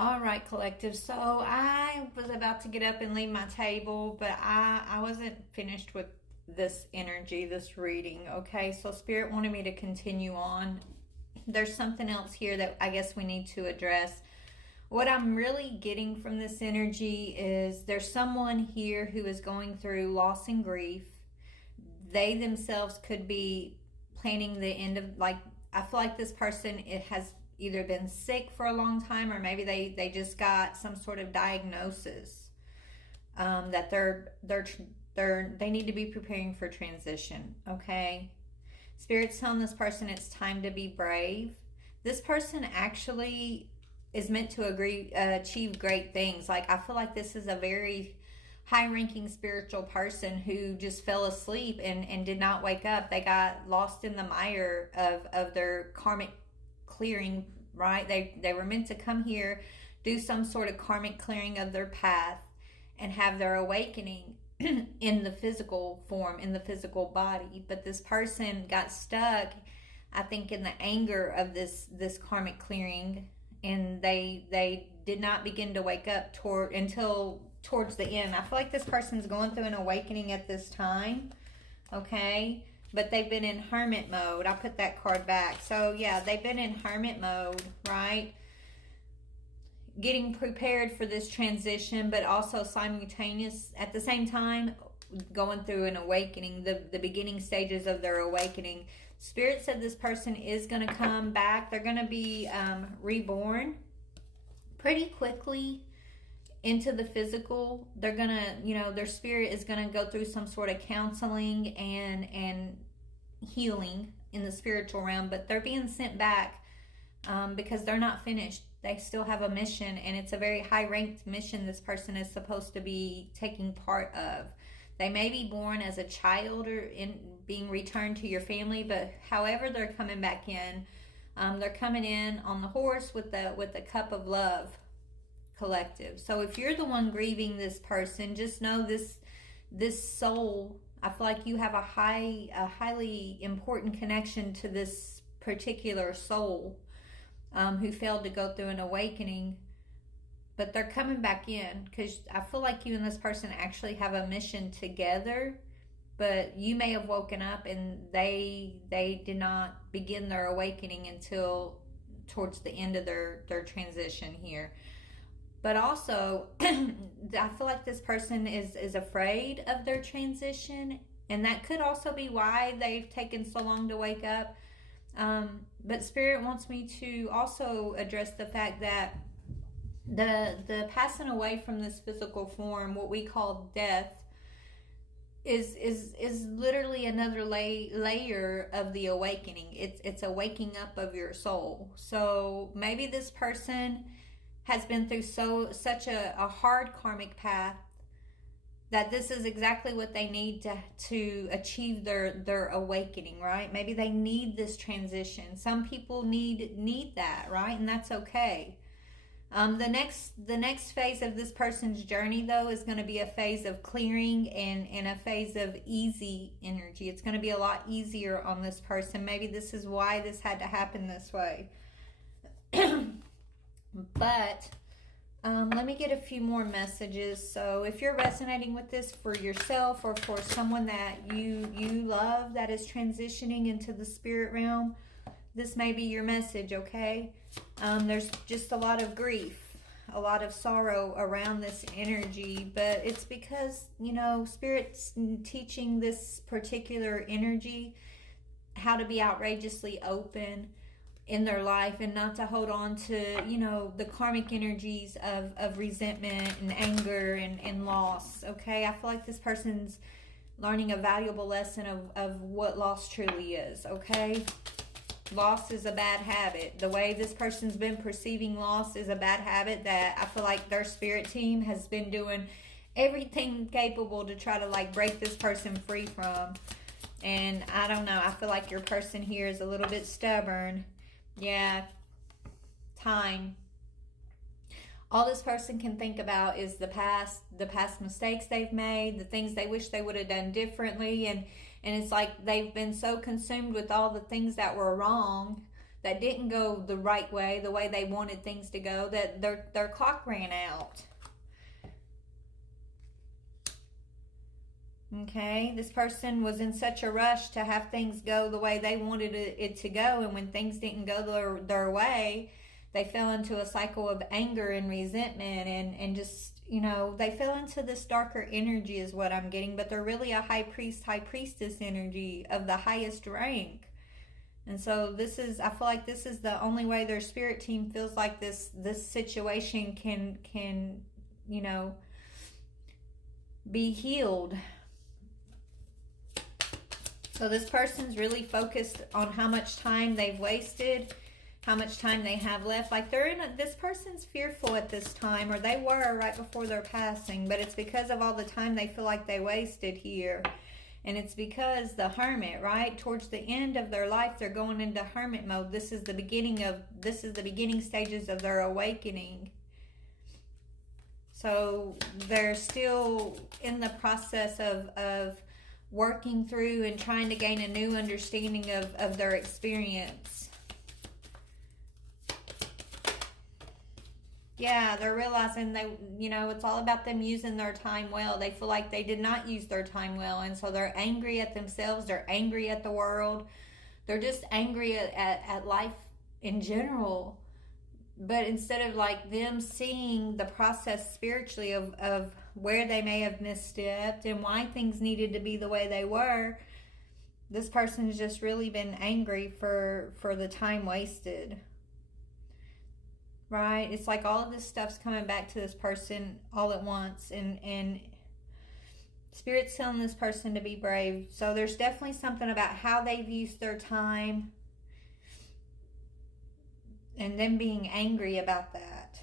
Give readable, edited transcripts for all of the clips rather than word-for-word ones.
All right, collective. So I was about to get up and leave my table, but I wasn't finished with this energy, this reading. Okay, so Spirit wanted me to continue on. There's something else here that I guess we need to address. What I'm really getting from this energy is there's someone here who is going through loss and grief. They themselves could be planning the end of, like, I feel like this person, it has either been sick for a long time, or maybe they just got some sort of diagnosis, that they need to be preparing for transition. Okay, Spirit's telling this person it's time to be brave. This person actually is meant to achieve great things. Like, I feel like this is a very high ranking spiritual person who just fell asleep and did not wake up. They got lost in the mire of their karmic clearing, right? They were meant to come here, do some sort of karmic clearing of their path, and have their awakening in the physical form, in the physical body. But this person got stuck, I think, in the anger of this karmic clearing, and they did not begin to wake up until towards the end. I feel like this person's going through an awakening at this time, okay? But they've been in hermit mode. I'll put that card back. So yeah, they've been in hermit mode, right? Getting prepared for this transition, but also simultaneous at the same time going through an awakening, the beginning stages of their awakening. Spirit said this person is going to come back. They're going to be reborn pretty quickly into the physical. They're going to, their spirit is going to go through some sort of counseling and healing in the spiritual realm, but they're being sent back because they're not finished. They still have a mission, and it's a very high ranked mission this person is supposed to be taking part of. They may be born as a child or in being returned to your family, but however they're coming back in, they're coming in on the horse with the cup of love, collective. So if you're the one grieving this person, just know this soul, I feel like you have a highly important connection to this particular soul who failed to go through an awakening. But they're coming back in because I feel like you and this person actually have a mission together, but you may have woken up and they did not begin their awakening until towards the end of their transition here. But also, I feel like this person is afraid of their transition, and that could also be why they've taken so long to wake up. But Spirit wants me to also address the fact that the passing away from this physical form, what we call death, is literally another layer of the awakening. It's a waking up of your soul. So maybe this person has been through such a hard karmic path that this is exactly what they need to achieve their awakening, right? Maybe they need this transition. Some people need that, right? And that's okay. The next phase of this person's journey, though, is going to be a phase of clearing and a phase of easy energy. It's going to be a lot easier on this person. Maybe this is why this had to happen this way. But let me get a few more messages. So if you're resonating with this for yourself or for someone that you love that is transitioning into the spirit realm, this may be your message, okay? There's just a lot of grief, a lot of sorrow around this energy, but it's because, Spirit's teaching this particular energy how to be outrageously open in their life and not to hold on to, the karmic energies of resentment and anger and loss, okay? I feel like this person's learning a valuable lesson of what loss truly is, okay? Loss is a bad habit. The way this person's been perceiving loss is a bad habit that I feel like their spirit team has been doing everything capable to try to break this person free from. And I don't know, I feel like your person here is a little bit stubborn. Yeah, time. All this person can think about is the past mistakes they've made, the things they wish they would have done differently, and it's like they've been so consumed with all the things that were wrong that didn't go the right way, the way they wanted things to go, that their clock ran out. Okay, this person was in such a rush to have things go the way they wanted it to go, and when things didn't go their way, they fell into a cycle of anger and resentment, and just, they fell into this darker energy is what I'm getting, but they're really a high priest, high priestess energy of the highest rank. And so I feel like this is the only way their spirit team feels like this situation can be healed. So this person's really focused on how much time they've wasted, how much time they have left. Like this person's fearful at this time, or they were right before their passing, but it's because of all the time they feel like they wasted here. And it's because the Hermit, right? Towards the end of their life, they're going into Hermit mode. This is the beginning stages of their awakening. So they're still in the process of working through and trying to gain a new understanding of their experience. Yeah, they're realizing it's all about them using their time well. They feel like they did not use their time well, and so they're angry at themselves. They're angry at the world. They're just angry at life in general. But instead of like them seeing the process spiritually of where they may have misstepped and why things needed to be the way they were, this person's just really been angry for the time wasted. Right? It's like all of this stuff's coming back to this person all at once, and Spirit's telling this person to be brave. So there's definitely something about how they've used their time and them being angry about that.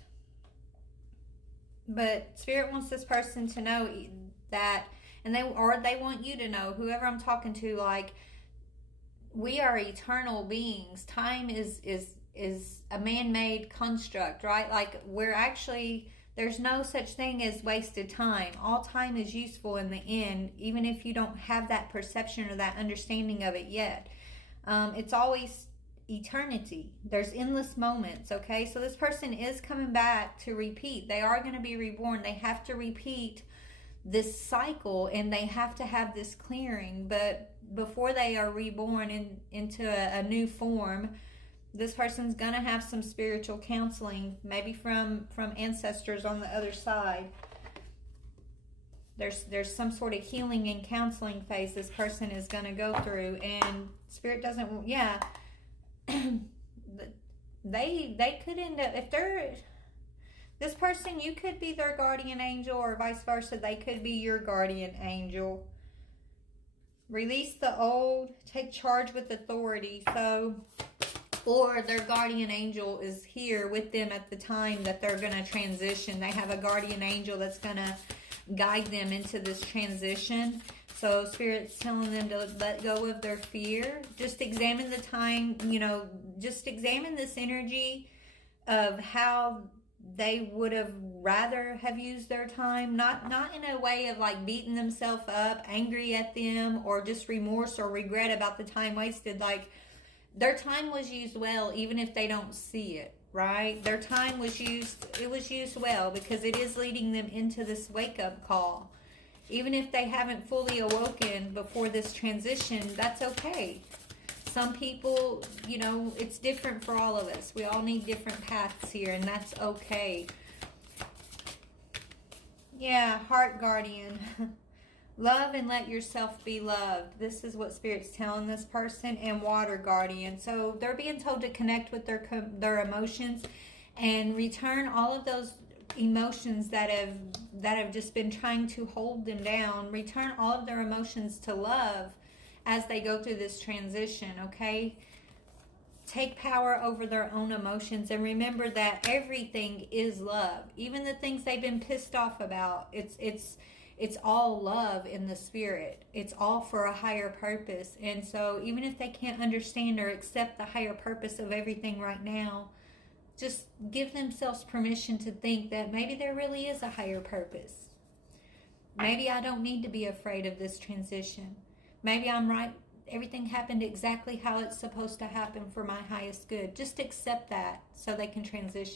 But Spirit wants this person to know that, and they want you to know, whoever I'm talking to, like, we are eternal beings. Time is a man-made construct, right? Like, there's no such thing as wasted time. All time is useful in the end, even if you don't have that perception or that understanding of it yet. It's always eternity. There's endless moments, okay? So this person is coming back to repeat. They are going to be reborn. They have to repeat this cycle, and they have to have this clearing. But before they are reborn into a new form, this person's going to have some spiritual counseling, maybe from ancestors on the other side. There's some sort of healing and counseling phase this person is going to go through, and Spirit doesn't, they could end up, if they're this person, you could be their guardian angel, or vice versa, they could be your guardian angel. Release the old, take charge with authority. So, or their guardian angel is here with them at the time that they're going to transition. They have a guardian angel that's going to guide them into this transition. So Spirit's telling them to let go of their fear. Just examine the time, just examine this energy of how they would have rather have used their time. Not in a way of like beating themselves up, angry at them, or just remorse or regret about the time wasted. Like, their time was used well, even if they don't see it, right? Their time was used well, because it is leading them into this wake-up call. Even if they haven't fully awoken before this transition, that's okay. Some people, it's different for all of us. We all need different paths here, and that's okay. Yeah, Heart Guardian. Love and let yourself be loved. This is what Spirit's telling this person. And Water Guardian. So they're being told to connect with their emotions and return all of those emotions that have just been trying to hold them down. Return all of their emotions to love as they go through this transition, okay? Take power over their own emotions, and remember that everything is love. Even the things they've been pissed off about, it's all love in the Spirit. It's all for a higher purpose. And so even if they can't understand or accept the higher purpose of everything right now, just give themselves permission to think that maybe there really is a higher purpose. Maybe I don't need to be afraid of this transition. Maybe I'm right everything happened exactly how it's supposed to happen for my highest good. Just accept that so they can transition.